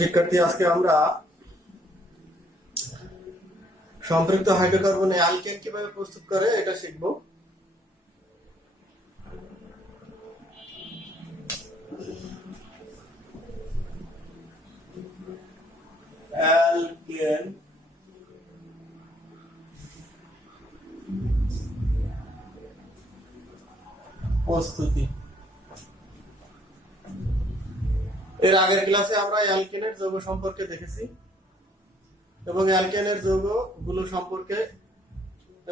শিক্ষার্থী, আজকে আমরা সম্পৃক্ত হাইড্রোকার্বন অ্যালকেন কিভাবে প্রস্তুত করে এটা শিখব। অ্যালকেন প্রস্তুতি। এর আগের ক্লাসে আমরা অ্যালকেনের যৌগ সম্পর্কে দেখেছি এবং অ্যালকেনের যৌগগুলো সম্পর্কে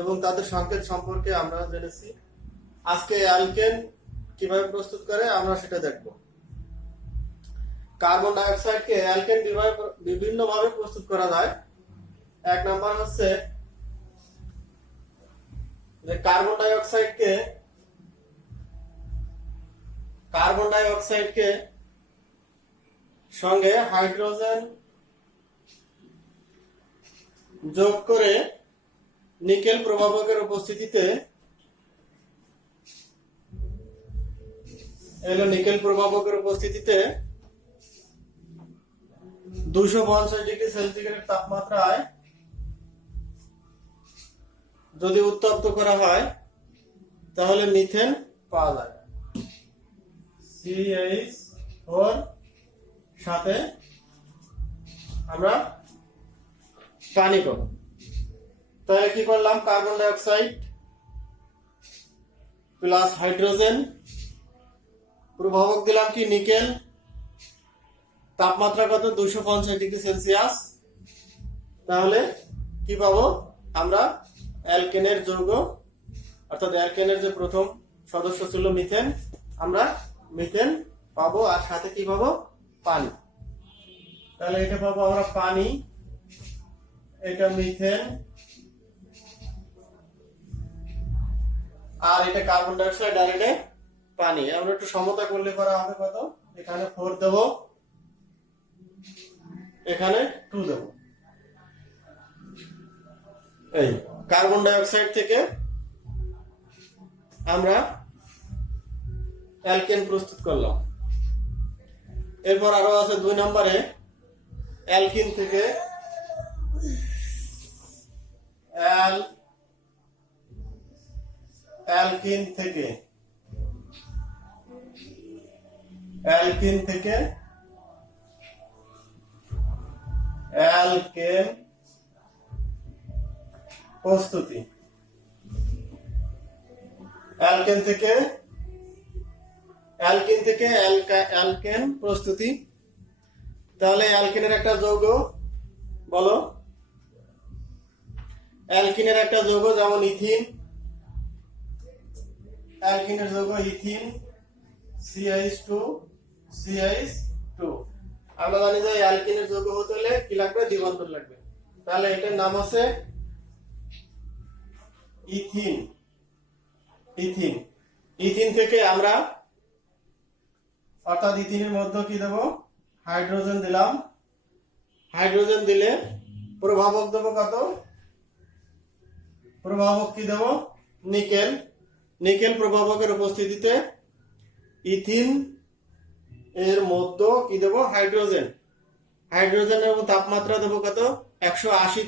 এবং তাদের সংকেত সম্পর্কে আমরা জেনেছি। আজকে অ্যালকেন কিভাবে প্রস্তুত করে আমরা সেটা দেখব। কার্বন ডাই অক্সাইডকে অ্যালকেন বিভিন্ন ভাবে প্রস্তুত করা যায়। এক নাম্বার হচ্ছে যে কার্বন ডাই অক্সাইডকে সঙ্গে হাইড্রোজেন যোগ করে নিকেল প্রভাবকের উপস্থিতিতে 250 ডিগ্রি সেন্টিগ্রেড তাপমাত্রায় যদি উত্তপ্ত করা হয় তাহলে মিথেন পাওয়া যায়। CH4 সাথে আমরা পানি পাবো। তাহলে কি করলাম, carbon die oxide plus hydrogen, প্রভাবক দিলাম কি নিকেল, তাপমাত্রা কত 250 ডিগ্রি সেলসিয়াস। তাহলে কি পাবো আমরা, অ্যালকেনের যৌগ অর্থাৎ অ্যালকেনের যে প্রথম সদস্য ছিল মিথেন, আমরা মিথেন পাবো আর সাথে কি পাবো, পানি। তাহলে এটা পাবো আমরা পানি, এটা মিথেন আর এটা কার্বন ডাই অক্সাইড আর এটা পানি। আমরা একটু সমতা করলে পরে হবে কত, এখানে 4 দেব, এখানে 2 দেব। এই কার্বন ডাই অক্সাইড থেকে আমরা অ্যালকেন প্রস্তুত করলাম। এরপর আরো আছে 2 নম্বরে অ্যালকিন থেকে অ্যালকেন প্রস্তুতি। অ্যালকেন প্রস্তুতি। তাহলে অ্যালকেনের একটা যৌগ বলো, অ্যালকিনের একটা যৌগ যেমন ইথিন, অ্যালকিনের যৌগ ইথিন CH2 আমরা জানি যে অ্যালকিনের যৌগ হতে হলে কি লাগবে, দ্বিবন্ধন লাগবে। তাহলে এটার নাম আছে ইথিন থেকে আমরা অর্থাৎ ইথিনের মধ্যে কি দেব, হাইড্রোজেন দিলাম। হাইড্রোজেন দিলে প্রভাবক দেব কত, প্রভাবক কি দেব, নিকেল প্রভাবকের উপস্থিতিতে ইথিন এর মধ্যে কি দেব, হাইড্রোজেনের তাপমাত্রা দেব কত, 180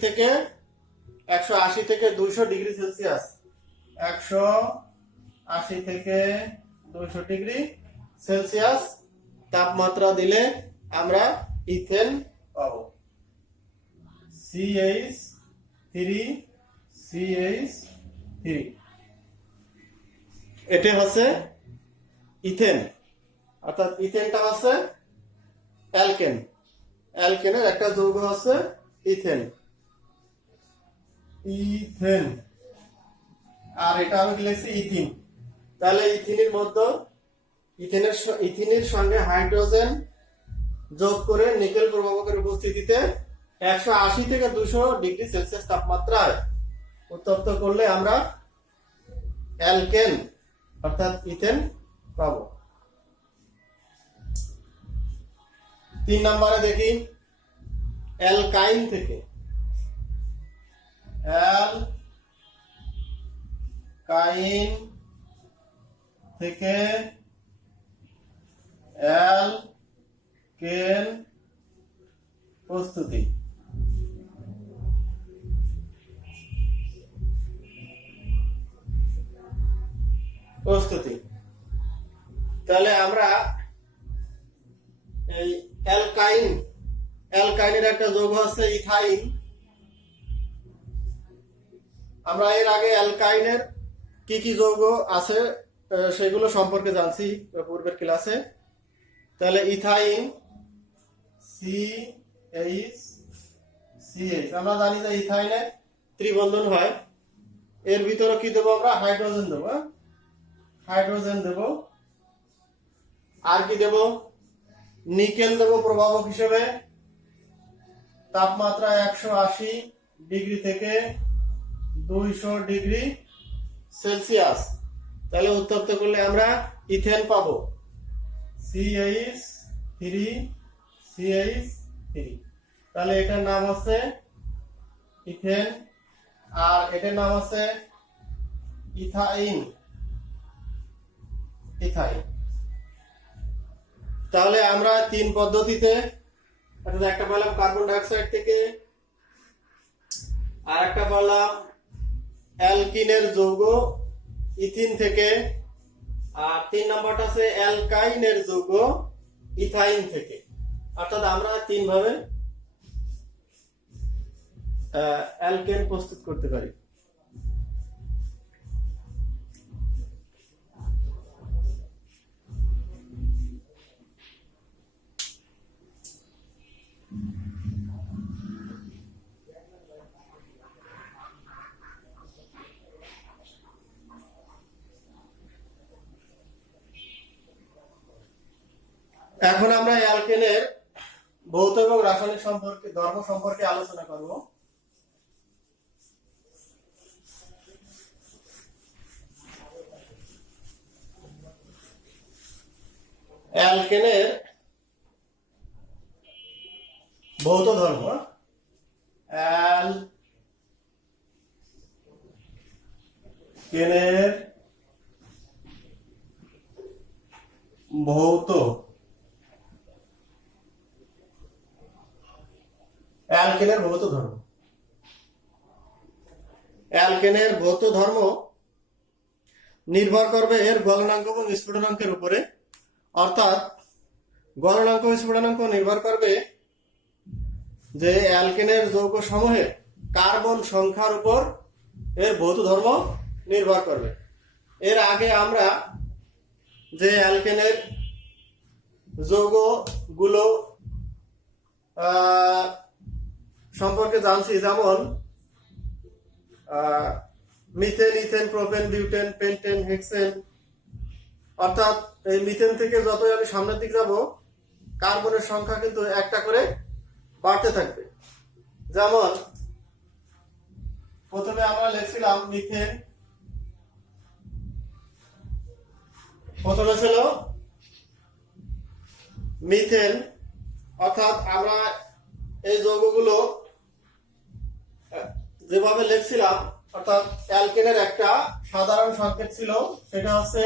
থেকে 200 ডিগ্রি সেলসিয়াস। 180 থেকে 200 ডিগ্রি সেলসিয়াস তাপমাত্রা দিলে আমরা ইথেন পাবো। CH3 এটা হচ্ছে ইথেন, অর্থাৎ ইথেনটা হচ্ছে অ্যালকেনের একটা যৌগ হচ্ছে ইথেন আর এটা আমি লিখছি ইথিন। তাহলে ইথিনের সঙ্গে হাইড্রোজেন যোগ করে নিকেল প্রভাবকের উপস্থিতিতে 180 থেকে 200 ডিগ্রি সেলসিয়াস তাপমাত্রায় উত্তপ্ত করলে আমরা অ্যালকেন অর্থাৎ ইথেন পাবো। 3 নম্বরে দেখি অ্যালকাইন থেকে অ্যালকেন প্রস্তুতি। প্রস্তুতি। তাহলে আমরা এই অ্যালকাইনের একটা যৌগ হচ্ছে ইথাইন। আমরা এর আগে অ্যালকাইনের কি কি যৌগ আছে সেগুলো সম্পর্কে জানছি পূর্বের ক্লাসে। তাহলে ইথাইন CH আমরা জানি যে ইথাইনে ত্রিবন্ধন হয়। এর ভিতরে কি দেবো আমরা? হাইড্রোজেন দেবো। হাইড্রোজেন দেব। আর কি দেব? নিকেল দেব প্রভাবক হিসেবে। তাপমাত্রা 180 ডিগ্রি থেকে 200 ডিগ্রি সেলসিয়াস। তাহলে উত্তপ্ত করলে আমরা ইথেন পাবো, CH3। তাহলে এটার নাম হচ্ছে ইথেন, আর এটার নাম হচ্ছে ইথাইন। তাহলে আমরা 3 পদ্ধতিতে, একটা পেলাম কার্বন ডাইঅক্সাইড থেকে, আর একটা পেলাম অ্যালকিনের যৌগ ইথিন থেকে, আর 3 নম্বরটা আছে অ্যালকাইনের যৌগ ইথাইন থেকে। অর্থাৎ আমরা 3 ভাবে অ্যালকেন প্রস্তুত করতে পারি। এখন আমরা অ্যালকেনের ভৌত এবং রাসায়নিক ধর্ম সম্পর্কে আলোচনা করব। অ্যালকেনের ভৌত ধর্ম, অ্যালকেনের ভৌত ধর্ম। অ্যালকেনের ভৌত ধর্ম নির্ভর করবে এর গলনাঙ্ক এবং স্ফুটনাঙ্কের উপরে। অর্থাৎ গলনাঙ্ক ও স্ফুটনাঙ্ক নির্ভর করবে যে অ্যালকেনের যৌগ সমূহে কার্বন সংখ্যার উপর এর ভৌত ধর্ম নির্ভর করবে। এর আগে আমরা যে অ্যালকেনের যৌগগুলো সম্পর্কে জানছি, যেমন methane, ethane, propane, butane, pentane, hexane. অর্থাৎ এই মিথেন থেকে যতই আমি সামনের দিকে যাব কার্বনের সংখ্যা কিন্তু একটা করে বাড়তে থাকবে। যেমন প্রথমে আমরা লিখছিলাম মিথেন, প্রথমে ছিল মিথেন। অর্থাৎ আমরা এই যৌগগুলো যেভাবে লিখছিলাম, অর্থাৎ অ্যালকেনের একটা সাধারণ সংকেত ছিল, সেটা হচ্ছে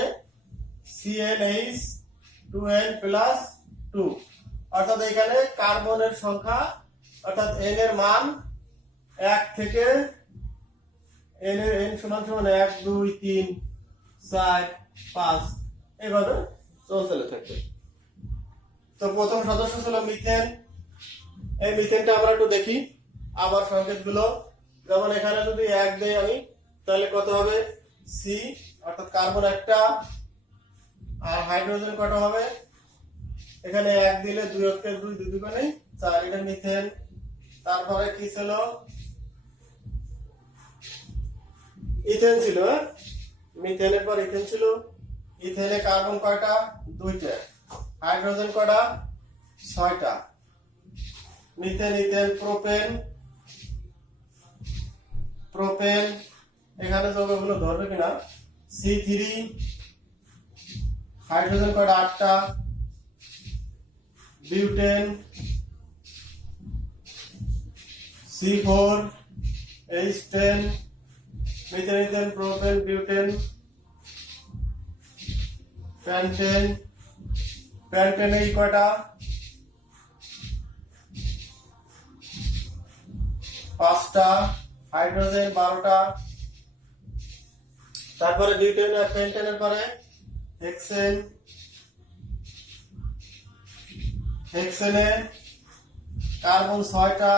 CnH2n+2। অর্থাৎ এখানে কার্বনের সংখ্যা, অর্থাৎ n এর মান 1 থেকে n এর n সমান 1 2 3 4 5 এইভাবে চলতে থাকবে। তো প্রথম সদস্য ছিল মিথেন। এই মিথেনটা আমরা একটু দেখি আবার সংকেতগুলো। যেমন এখানে যদি 1 দেই আমি, তাহলে কত হবে? C, অর্থাৎ কার্বন একটা। আর হাইড্রোজেন কত হবে? এখানে 1 দিলে 2 × 2 2 দুগুণে 4, এটা মিথেন। তারপরে কি ছিল? ইথেন ছিল। মিথেনের পর ইথেন ছিল। ইথেনে কার্বন কয়টা? 2টা। হাইড্রোজেন কয়টা? 6টা। মিথেন, ইথেন, প্রোপেন, এখানে যৌগগুলো ধরবে কিনা? C3, হাইড্রোজেন কয়টা? 8টা। Butane, C4, H10, methane, ethane, propane, butane, pentane এই কয়টা? 5টা, হাইড্রোজেন 12টা, তারপরে বিউটেন আর পেন্টেনের পরে হেক্সেন, হেক্সেনে কার্বন 6টা,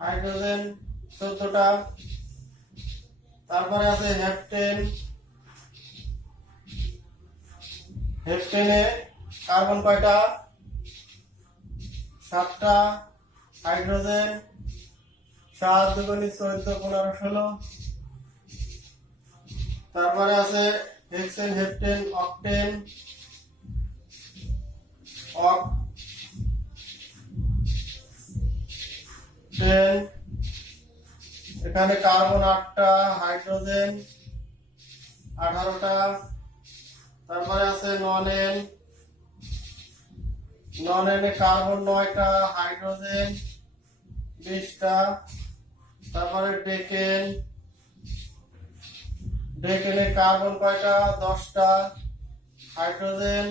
হাইড্রোজেন 14টা, তারপরে আছে হেপ্টেন, হেপ্টেনে কার্বন কয়টা, 7টা, হাইড্রোজেন 7 দুগুণে 14 15 16, তারপরে আছে হেক্সেন, হেপ্টেন, অক্টেন, অক্টেন, এখানে কার্বন 8টা, হাইড্রোজেন 18টা, তারপরে আছে নন-এন, নন-এনে কার্বন 9টা, হাইড্রোজেন 20টা, তারপরে ডেকেন, ডেকেনে কার্বন কয়টা, 10টা, হাইড্রোজেন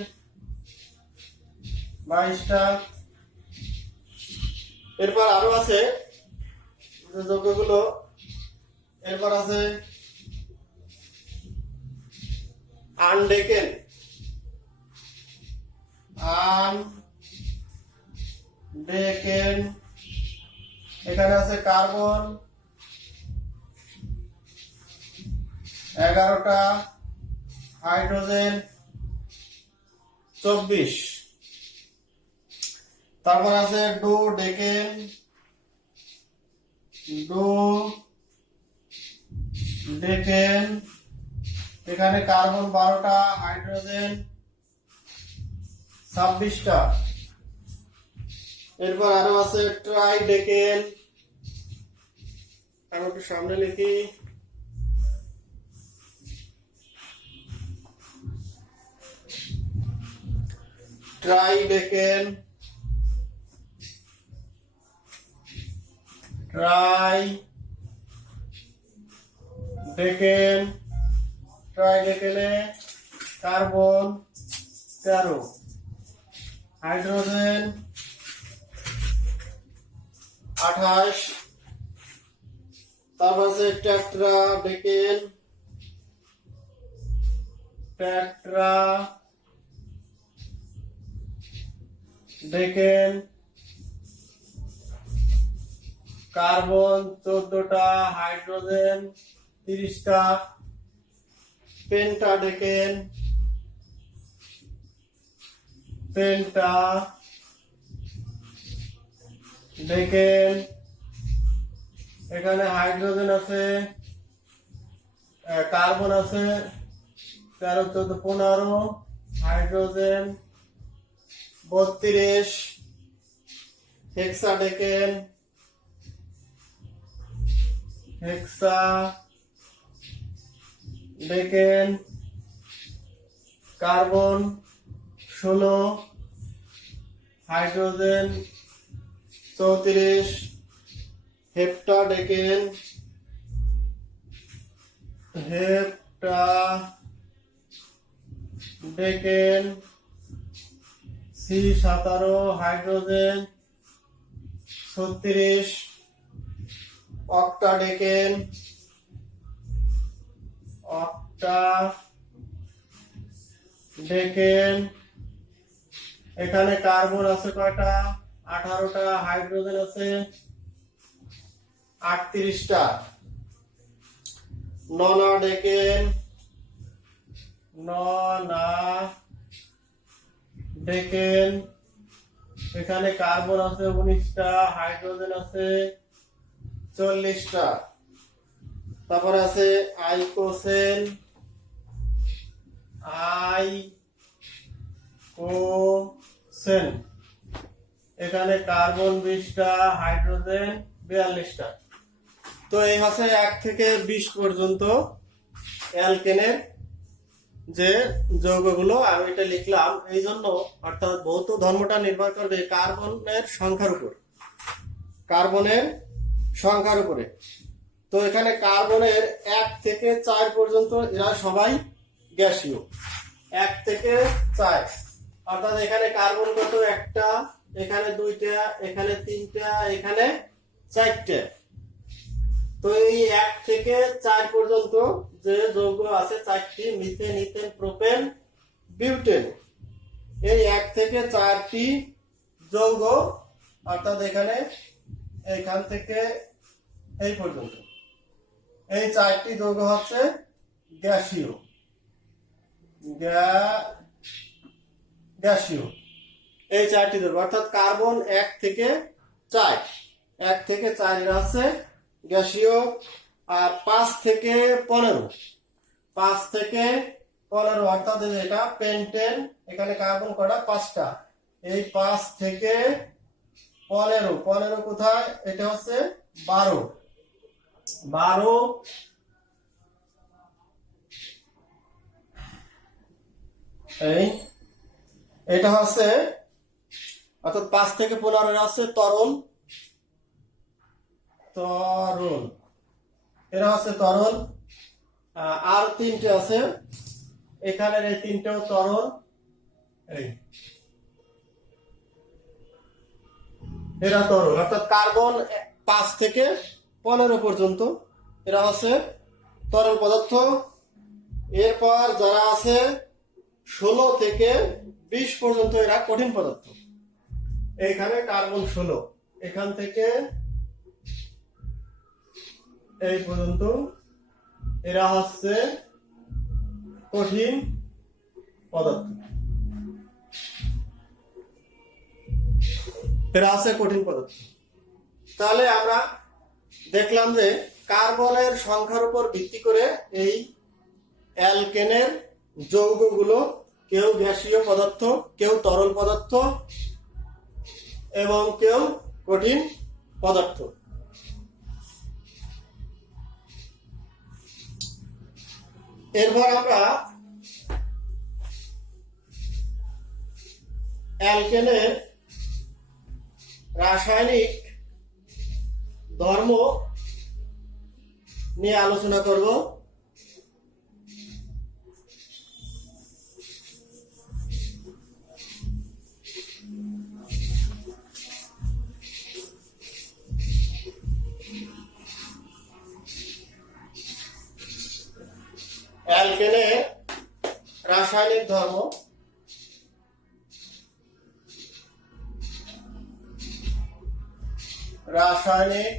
22টা। এরপর আরো আছে যে যৌগগুলো, এরপর আছে আনডেকেন, আনডেকেন, এখানে আছে কার্বন 11টা, হাইড্রোজেন 24, তারপর আছে ডো ডেকেন, ডো ডেকেন, এখানে কার্বন 12টা, হাইড্রোজেন 26টা। এরপর আরো আছে ট্রাই ডেকেন, আমি একটু সামনে লিখি, try ডেকেন, try ডেকেন, try ডেকেনে carbon 13, hydrogen 28, তারপর আছে tetra ডেকেন, tetra ডেকেন, carbon 14টা, hydrogen 30টা, penta ডেকেন, penta ডেকেন, এখানে হাইড্রোজেন আছে, কার্বন আছে 13 14 15, হাইড্রোজেন 32, হেক্সা ডেকেন, হেক্সা ডেকেন, carbon 16, hydrogen 34, hepta ডেকেন, hepta ডেকেন, C17, hydrogen 36, octa ডেকেন, octa ডেকেন, এখানে কার্বন আছে কয়টা, 18টা, হাইড্রোজেন আছে 38টা, ননা ডেকেন, ননা ডেকেন, এখানে কার্বন আছে 19টা, হাইড্রোজেন আছে 40টা, তারপরে আছে আইকোসেন, আইকোসেন, এখানে কার্বন 20টা, হাইড্রোজেন 42টা। তো এই হচ্ছে 1 থেকে 20 পর্যন্ত অ্যালকেনের যে যৌগগুলো আমি এটা লিখলাম এই জন্য, অর্থাৎ ভৌত ধর্মটা নির্ভর করবে কার্বনের সংখ্যার উপর, কার্বনের সংখ্যার উপরে। তো এখানে কার্বনের 1 থেকে 4 পর্যন্ত এরা সবাই গ্যাসীয়, 1 থেকে 4, অর্থাৎ এখানে কার্বন কত, 1টা, এখানে 2টা, এখানে 3টা, এখানে 4টা। তো এই 1 থেকে 4 পর্যন্ত যে যৌগ আছে 4টি, মিথেন, ইথেন, প্রোপেন, বিউটেন, এই 1 থেকে 4টি যৌগ, অর্থাৎ এখান থেকে এই পর্যন্ত এই 4টি যৌগ হচ্ছে গ্যাসীয়। গ্যাসীয় এই 4টি যৌগ, অর্থাৎ কার্বন 1 থেকে 4, 1 থেকে 4 এরা হচ্ছে গ্যাসীয়। আর 5 থেকে 15, 5 থেকে 15 অর্থাৎ এটা পেন্টেন, এখানে কার্বন কটা 5টা, এই 5 থেকে 15 কোথায়, এটা হচ্ছে 12, এই এটা হচ্ছে, অর্থাৎ 5 থেকে 15 হচ্ছে তরল, এরা হচ্ছে তরল। আর 3টে আছে, এখানের এই 3টেও তরল, এরা তরল, অর্থাৎ কার্বন 5 থেকে 15 পর্যন্ত এরা হচ্ছে তরল পদার্থ। এরপর যারা আছে 16 থেকে 20 পর্যন্ত এরা কঠিন পদার্থ। এইখানে কার্বন 16, এখান থেকে এই পর্যন্ত এরা হচ্ছে কঠিন পদার্থ, এরা আছে কঠিন পদার্থ। তাহলে আমরা দেখলাম যে কার্বনের সংখ্যার উপর ভিত্তি করে এই অ্যালকেনের যৌগগুলো কেউ গ্যাসীয় পদার্থ, কেউ তরল পদার্থ এবং কেউ কঠিন পদার্থ। এরপর আমরা অ্যালকেনের রাসায়নিক ধর্ম নিয়ে আলোচনা করব। অ্যালকেনের রাসায়নিক ধর্ম। রাসায়নিক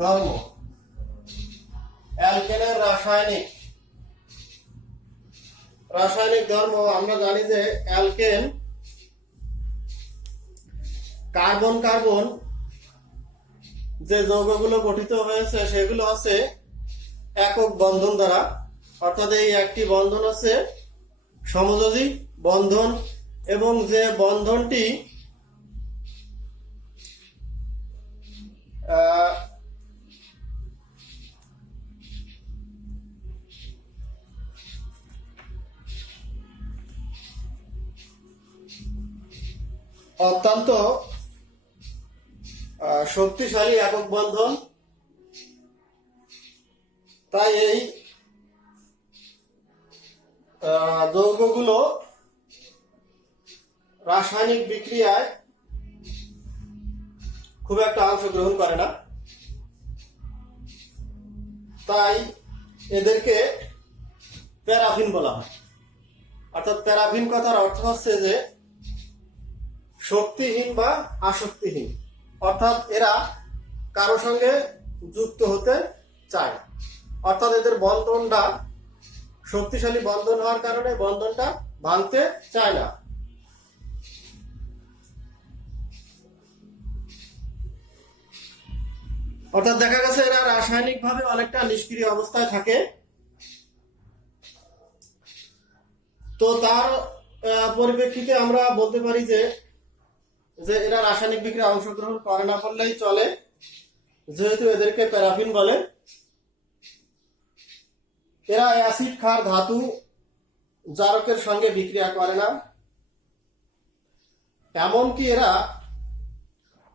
ধর্ম, অ্যালকেনের রাসায়নিক ধর্ম। আমরা জানি যে অ্যালকেন কার্বন কার্বন যে যৌগগুলো গঠিত হয়েছে সেগুলো হচ্ছে একক বন্ধন দ্বারা, অর্থাৎ এই একটি বন্ধন হচ্ছে সমযোজী বন্ধন, এবং যে বন্ধনটি অত্যন্ত শক্তিশালী একক বন্ধন। তাই এই যৌগগুলো রাসায়নিক বিক্রিয়ায় খুব একটা অংশগ্রহণ করে না, তাই এদেরকে প্যারাফিন বলা হয়। অর্থাৎ প্যারাফিন কথার অর্থ হচ্ছে যে শক্তিহীন বা আসক্তিহীন, অর্থাৎ এরা কারো সঙ্গে যুক্ত হতে চায় না, অর্থাৎ এদের বন্ধনটা শক্তিশালী বন্ধন হওয়ার কারণে বন্ধনটা ভাঙতে চায় না। অর্থাৎ দেখা গেছে এরা রাসায়নিকভাবে অনেকটা নিষ্ক্রিয় অবস্থায় থাকে। তো তার পরিপ্রেক্ষিতে আমরা বলতে পারি যে এরা রাসায়নিক বিক্রিয়ায় অংশগ্রহণ করে না বললেই চলে, যেহেতু এদেরকে প্যারাফিন বলে। এরা অ্যাসিড ক্ষার ধাতু জারকের সঙ্গে বিক্রিয়া করে না, এমনকি এরা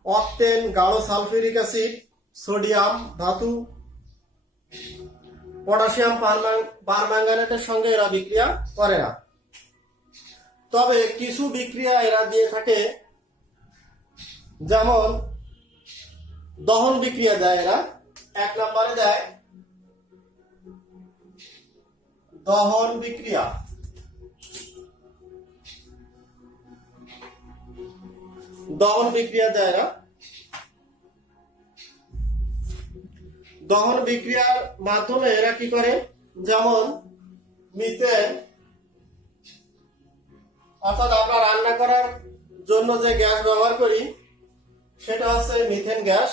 অক্টেন, গাঢ় সালফিউরিক অ্যাসিড, সোডিয়াম ধাতু, পটাশিয়াম পারম্যাঙ্গানেটের সঙ্গে এরা বিক্রিয়া করে না। তবে কিছু বিক্রিয়া এরা দিয়ে থাকে, যেমন দহন বিক্রিয়া দেয় এরা। এক নম্বরে দেয় দহন বিক্রিয়া। দহন বিক্রিয়া দেয় এরা। দহন বিক্রিয়ার মাধ্যমে এরা কি করে, যেমন মিথেন, অর্থাৎ আমরা রান্না করার জন্য যে গ্যাস ব্যবহার করি সেটা হচ্ছে মিথেন গ্যাস।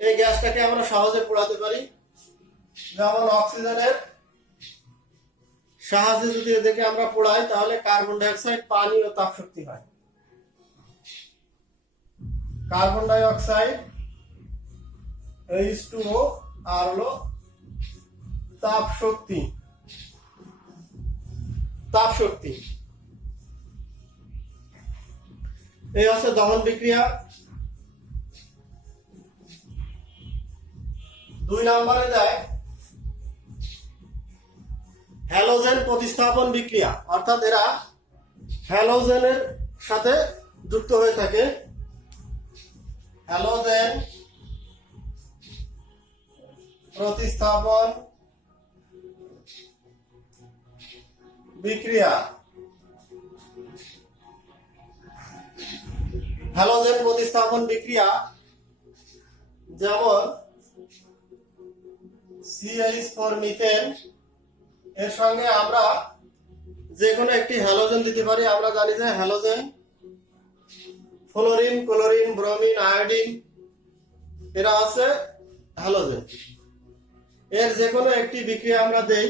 এই গ্যাসটাকে আমরা সহজে পোড়াতে পারি। যেমন অক্সিজেনের সাহায্যে যদি এদেরকে আমরা পোড়াই তাহলে কার্বন ডাই অক্সাইড, পানি ও তাপ শক্তি হয়। কার্বন ডাই অক্সাইড H2O আর হলো তাপ শক্তি। তাপ শক্তি এই হচ্ছে দহন বিক্রিয়া। 2 নম্বরে দেয় হ্যালোজেন প্রতিস্থাপন বিক্রিয়া, অর্থাৎ এরা হ্যালোজেনের সাথে যুক্ত হয়ে থাকে। হ্যালোজেন প্রতিস্থাপন বিক্রিয়া। হ্যালোজেন প্রতিস্থাপন বিক্রিয়া যেমন CH4 মিথেন, এর সঙ্গে আমরা যে কোনো একটি হ্যালোজেন দিতে পারি। আমরা জানি যে halogen fluorine, chlorine, bromine, iodine এরা আছে হ্যালোজেন। এর যে কোনো একটি বিক্রিয়া আমরা দেই,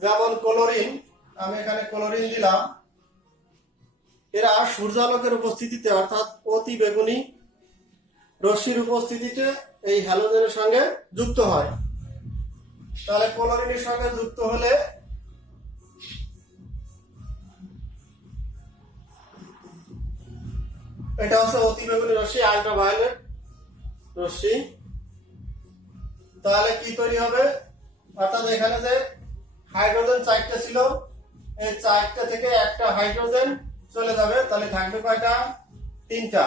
যেমন ক্লোরিন, আমি এখানে ক্লোরিন দিলাম। এরা সূর্যালোকের উপস্থিতিতে অর্থাৎ অতি বেগুনি রশ্মির উপস্থিতিতে এই হ্যালোজেনের সঙ্গে যুক্ত হয়। তাহলে ক্লোরিনের সঙ্গে যুক্ত হলে এটা হচ্ছে অতি বেগুনি রশ্মি, আল্ট্রাভায়োলেট রশ্মি। তাহলে কি তৈরি হবে, অর্থাৎ এখানে যে হাইড্রোজেন 4টা ছিল, এই 4টা থেকে একটা হাইড্রোজেন চলে যাবে, তাহলে থাকবে কয়টা, 3টা।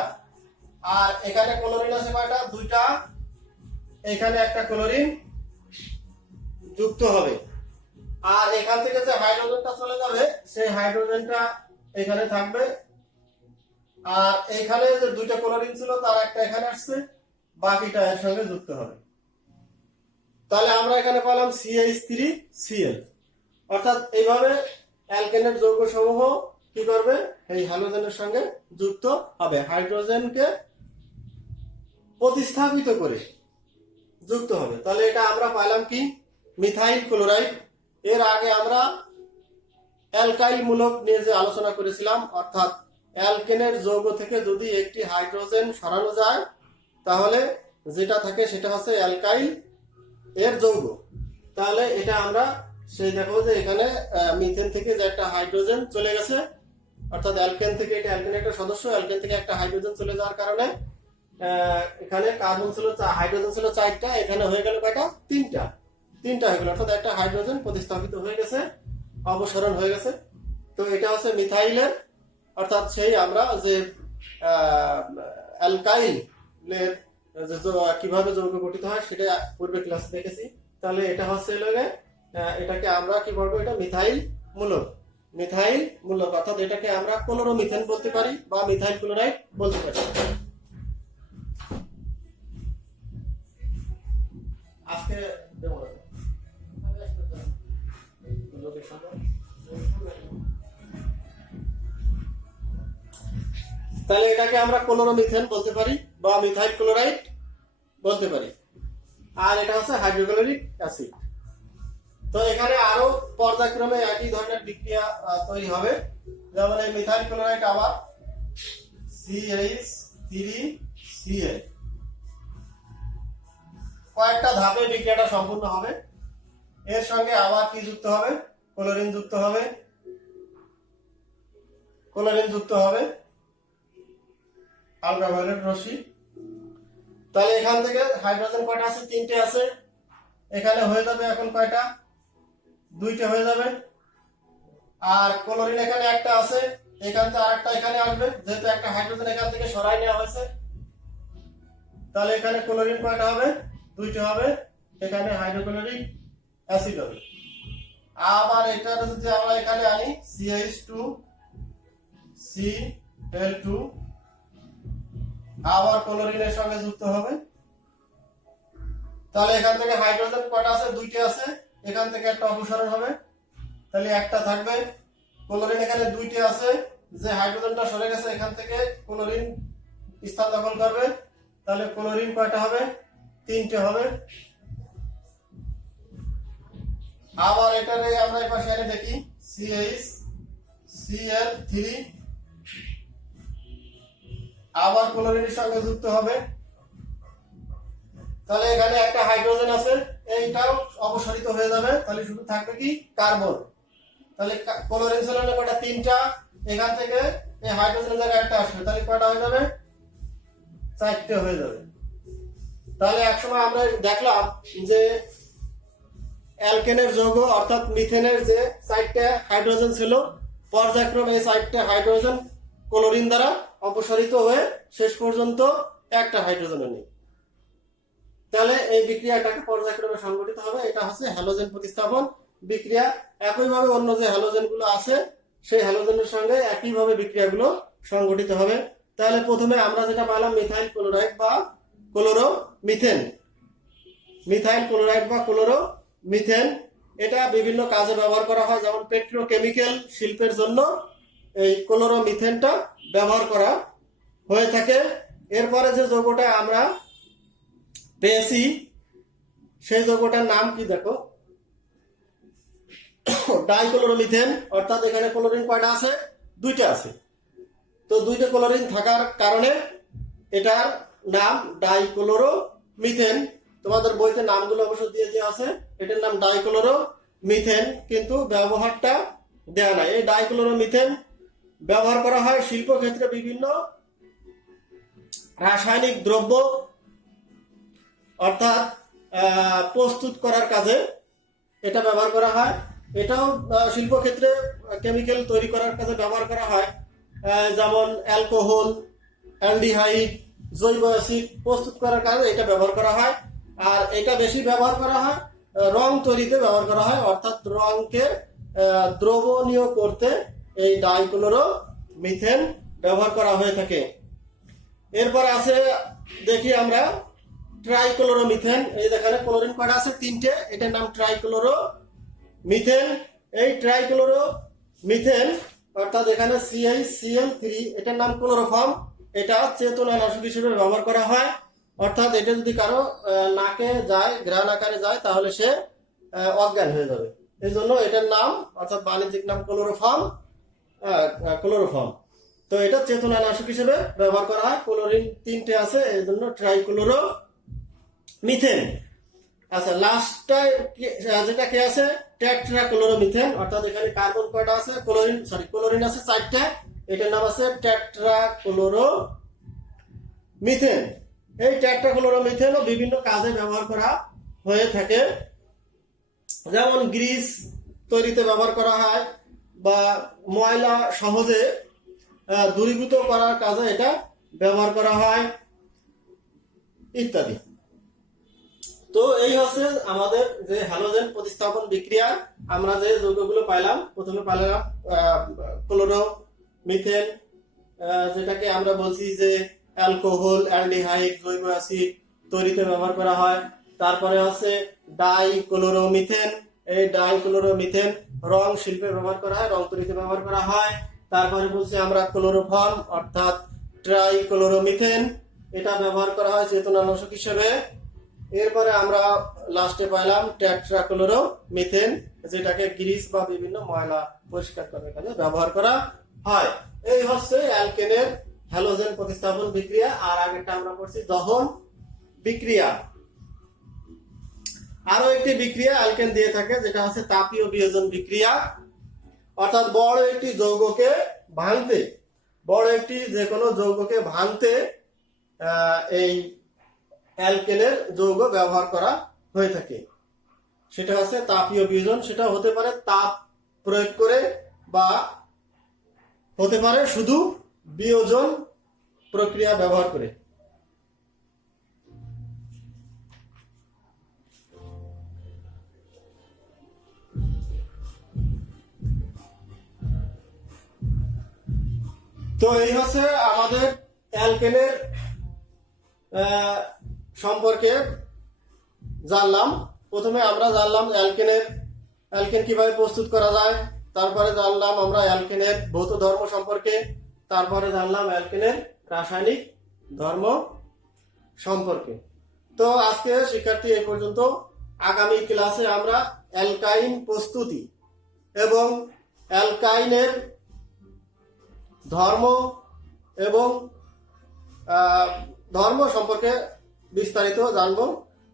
আর এখানে ক্লোরিন আছে কয়টা, 2টা। এখানে একটা ক্লোরিন যুক্ত হবে। আর এখান থেকে যে হাইড্রোজেনটা চলে যাবে সেই হাইড্রোজেনটা এখানে থাকবে। আর এখানে যে 2টা ক্লোরিন ছিল তার একটা এখানে আসছে, বাকিটা এর সঙ্গে যুক্ত হবে। তাহলে আমরা এখানে পেলাম CH3Cl। অর্থাৎ এইভাবে অ্যালকেনের যৌগ সমূহ কি করবে, এই হ্যালোজেনের সঙ্গে যুক্ত হবে, হাইড্রোজেনকে প্রতিস্থাপিত করে যুক্ত হবে। তাহলে এটা আমরা পাইলাম কি, মিথাইল ক্লোরাইড। এর আগে আমরা অ্যালকাইল মূলক নিয়ে যে আলোচনা করেছিলাম, অর্থাৎ অ্যালকেনের যৌগ থেকে যদি একটি হাইড্রোজেন সরানো যায় তাহলে যেটা থাকে সেটা হচ্ছে অ্যালকাইল এর যৌগ। তাহলে এটা আমরা সেই দেখো যে এখানে মিথেন থেকে যে একটা হাইড্রোজেন চলে গেছে, অর্থাৎ অ্যালকেন থেকে, এটা অ্যালকেন একটা সদস্য, অ্যালকেন থেকে একটা হাইড্রোজেন চলে যাওয়ার কারণে এখানে কার্বন ছিল, হাইড্রোজেন ছিল 4টা, এখানে হয়ে গেল কয়টা, 3টা হয়ে গেল। অর্থাৎ একটা হাইড্রোজেন প্রতিস্থাপিত হয়ে গেছে, অপসারণ হয়ে গেছে। তো এটা হচ্ছে মিথাইলের, অর্থাৎ সেই আমরা যে অ্যালকাইলের কিভাবে যৌগ গঠিত হয় সেটা পূর্বে ক্লাসে দেখেছি। তাহলে এটা হচ্ছে এটাকে আমরা কি বলবো, এটা মিথাইল মূলক। মিথাইল মূলক অর্থাৎ এটাকে আমরা ক্লোরোমিথেন বলতে পারি বা মিথাইল ক্লোরাইড বলতে পারি। আজকে তাহলে এটাকে আমরা ক্লোরোমিথেন বলতে পারি বা মিথাইল ক্লোরাইড বলতে পারি। আর এটা হচ্ছে হাইড্রোক্লোরিক অ্যাসিড। তো এখানে আরো পর্যায়ক্রমে একই ধরনের বিক্রিয়া তৈরি হবে। যেমন এই মিথাইল ক্লোরাইড আবার CH3Cl, কয়েকটা ধাপে বিক্রিয়াটা সম্পূর্ণ হবে। এর সঙ্গে আবার কি যুক্ত হবে, ক্লোরিন যুক্ত হবে, আল্ট্রাভায়োলেট রশ্মি। তাহলে এখান থেকে হাইড্রোজেন কয়টা আছে, 3টে আছে। এখানে হয়ে যাবে এখন কয়টা, 2টে হয়ে যাবে। আর ক্লোরিন এখানে একটা আছে, এখান থেকে আরেকটা এখানে আসবে, যেহেতু একটা হাইড্রোজেন এখান থেকে সরাই নেওয়া হয়েছে। তাহলে এখানে ক্লোরিন কয়টা হবে? দুইটা হবে। এখানে হাইড্রোক্লোরিক অ্যাসিড হবে। আবার এটা যদি আমরা এখানে আনি CH2 Cl2 আবার ক্লোরিনের সঙ্গে যুক্ত হবে। তাহলে এখান থেকে হাইড্রোজেন কয়টা আছে? দুইটা আছে। এখান থেকে একটা অপসারণ হবে, তাহলে একটা থাকবে। ক্লোরিন এখানে দুইটা আছে, যে হাইড্রোজেনটা সরে গেছে এখান থেকে ক্লোরিন স্থান দখল করবে। তাহলে ক্লোরিন কয়টা হবে? তিনটে হবে। আবার এটারে আমরা এই পাশে এনে দেখি CH Cl3 আবার ক্লোরিনের সঙ্গে যুক্ত হবে। তাহলে এখানে একটা হাইড্রোজেন আছে, এইটাও অপসারিত হয়ে যাবে। তাহলে শুধু থাকবে কি? কার্বন। তাহলে ক্লোরিন ছিল না কয়টা? তিনটা। এখান থেকে এই হাইড্রোজেনের জায়গায় একটা আসবে, তাহলে কয়টা হয়ে যাবে? চারটে হয়ে যাবে। তাহলে একসময় আমরা দেখলাম যে অ্যালকেনের যৌগ অর্থাৎ মিথেনের যে 4টা হাইড্রোজেন ছিল, পর্যায়ক্রমে এই 4টা হাইড্রোজেন ক্লোরিন দ্বারা অপসারিত হয়ে শেষ পর্যন্ত একটা হাইড্রোজেন নেই। তাহলে এই বিক্রিয়াটাকে পর্যায়ক্রমে সংঘটিত হবে। এটা হচ্ছে হ্যালোজেন প্রতিস্থাপন বিক্রিয়া। একইভাবে অন্য যে হ্যালোজেন গুলো আছে সেই হ্যালোজেনের সঙ্গে একইভাবে বিক্রিয়াগুলো সংঘটিত হবে। তাহলে প্রথমে আমরা যেটা পেলাম মিথাইল ক্লোরাইড বা ক্লোরোমিথেন। মিথাইল ক্লোরাইড বা ক্লোরোমিথেন এটা বিভিন্ন কাজে ব্যবহার করা হয়, যেমন পেট্রোকেমিক্যাল শিল্পের জন্য এই ক্লোরোমিথেনটা ব্যবহার করা হয়ে থাকে। এরপরে যে যৌগটা আমরা পেয়েছি সেই যৌগটার নাম কি? দেখো, ডাইক্লোরোমিথেন। অর্থাৎ এখানে ক্লোরিন কয়টা আছে? দুইটা আছে। তো দুইটা ক্লোরিন থাকার কারণে এটার নাম ডাইক্লোরোমিথেন। তোমাদের বইতে নামগুলো অবশ্য দিয়ে দেওয়া আছে। এটার নাম ডাইক্লোরোমিথেন, কিন্তু ব্যবহারটা দেওয়া নাই। এই ডাইক্লোরোমিথেন ব্যবহার করা হয় শিল্পক্ষেত্রে বিভিন্ন রাসায়নিক দ্রব্য অর্থাৎ প্রস্তুত করার কাজে এটা ব্যবহার করা হয়। এটাও শিল্পক্ষেত্রে কেমিক্যাল তৈরি করার কাজে ব্যবহার করা হয়, যেমন অ্যালকোহল, অ্যালডিহাইড, জৈব অ্যাসিড প্রস্তুত করার কাজে এটা ব্যবহার করা হয়। আর এটা বেশি ব্যবহার করা হয় রং তৈরিতে ব্যবহার করা হয়, অর্থাৎ রংকে দ্রবণীয় করতে এই ডাইক্লোরোমিথেন ব্যবহার করা হয়ে থাকে। এরপর আছে দেখি আমরা ট্রাইক্লোরোমিথেন। এই দেখেন ক্লোরিন কয়টা আছে? তিনটে। এটার নাম ট্রাইক্লোরোমিথেন। এই ট্রাইক্লোরোমিথেন অর্থাৎ এখানে CH Cl3 এটার নাম ক্লোরোফর্ম। এটা চেতনানাশক হিসেবে ব্যবহার করা হয়। অর্থাৎ এটা যদি কারো নাকে যায়, ঘ্রাণ আকারে যায়, তাহলে সে অজ্ঞান হয়ে যাবে। এই জন্য এটার নাম অর্থাৎ বাণিজ্যিক নাম ক্লোরোফর্ম। তো এটা চেতনানাশক হিসেবে ব্যবহার করা হয়। ক্লোরিন তিনটে আছে, এই জন্য ট্রাইক্লোরোমিথেন। আচ্ছা, লাস্টটা যেটা কে আছে? টেট্রাক্লোরোমিথেন। অর্থাৎ এখানে কার্বন কয়টা আছে? ক্লোরিন আছে 4টা। এটার নাম আছে টেট্রাক্লোরোমিথেন। এই টেট্রাক্লোরোমিথেনও বিভিন্ন কাজে ব্যবহার করা হয়ে থাকে, যেমন গ্রিস তৈরিতে ব্যবহার করা হয় বা ময়লা সহজে দূরীভূত করার কাজে এটা ব্যবহার করা হয় ইত্যাদি। তো এই হচ্ছে আমাদের যে হ্যালোজেন প্রতিস্থাপন বিক্রিয়া। আমরা যে যৌগগুলো পাইলাম, প্রথমে পাইলাম ক্লোরোমিথেন, যেটাকে আমরা বলছি যে অ্যালকোহল, অ্যালডিহাইড, জৈব অ্যাসিড তৈরিতে ব্যবহার করা হয়। তারপরে আছে ডাইক্লোরোমিথেন। এই ডাইক্লোরোমিথেন রং শিল্পে ব্যবহার করা হয়, রং তৈরিতে ব্যবহার করা হয়। তারপরে বলছি আমরা ক্লোরোফর্ম অর্থাৎ ট্রাইক্লোরোমিথেন, এটা ব্যবহার করা হয় চেতনানাশক হিসেবে। এরপরে আমরা লাস্টে পাইলাম টেট্রাক্লোরোমিথেন, যেটাকে গ্রিস বা বিভিন্ন ময়লা পরিষ্কার করার কাজে ব্যবহার করা হয়। এই হচ্ছে অ্যালকেনের হ্যালোজেন প্রতিস্থাপন বিক্রিয়া। আর আগেরটা আমরা করছি দহন বিক্রিয়া। আরো একটি বিক্রিয়া অ্যালকেন দিয়ে থাকে, যেটা হচ্ছে তাপীয় বিয়োজন বিক্রিয়া। অর্থাৎ বড় একটি যৌগকে ভাঙতে, বড় একটি যে কোনো যৌগকে ভাঙতে এই অ্যালকেনের যৌগ ব্যবহার করা হয়ে থাকে। সেটা হচ্ছে তাপীয় বিয়োজন। সেটা হতে পারে তাপ প্রয়োগ করে বা হতে পারে শুধু বিয়োজন প্রক্রিয়া ব্যবহার করে। তো এই হচ্ছে আমাদের অ্যালকেনের সম্পর্কে জানলাম। প্রথমে আমরা জানলাম অ্যালকেন কিভাবে প্রস্তুত করা যায়, তারপরে জানলাম আমরা অ্যালকেনের ভৌত ধর্ম সম্পর্কে, তারপরে জানলাম অ্যালকেনের রাসায়নিক ধর্ম সম্পর্কে। তো আজকে শিক্ষার্থী এই পর্যন্ত। আগামী ক্লাসে আমরা অ্যালকাইন প্রস্তুতি এবং অ্যালকাইনের ধর্ম এবং ধর্ম সম্পর্কে বিস্তারিত জানবো।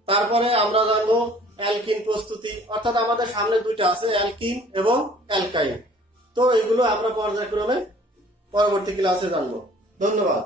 তারপরে আমরা জানবো অ্যালকিন প্রস্তুতি, অর্থাৎ আমাদের সামনে দুইটা আছে, অ্যালকিন এবং অ্যালকাইন। তো এগুলো আমরা পর্যায়ক্রমে পরবর্তী ক্লাসে জানবো। ধন্যবাদ।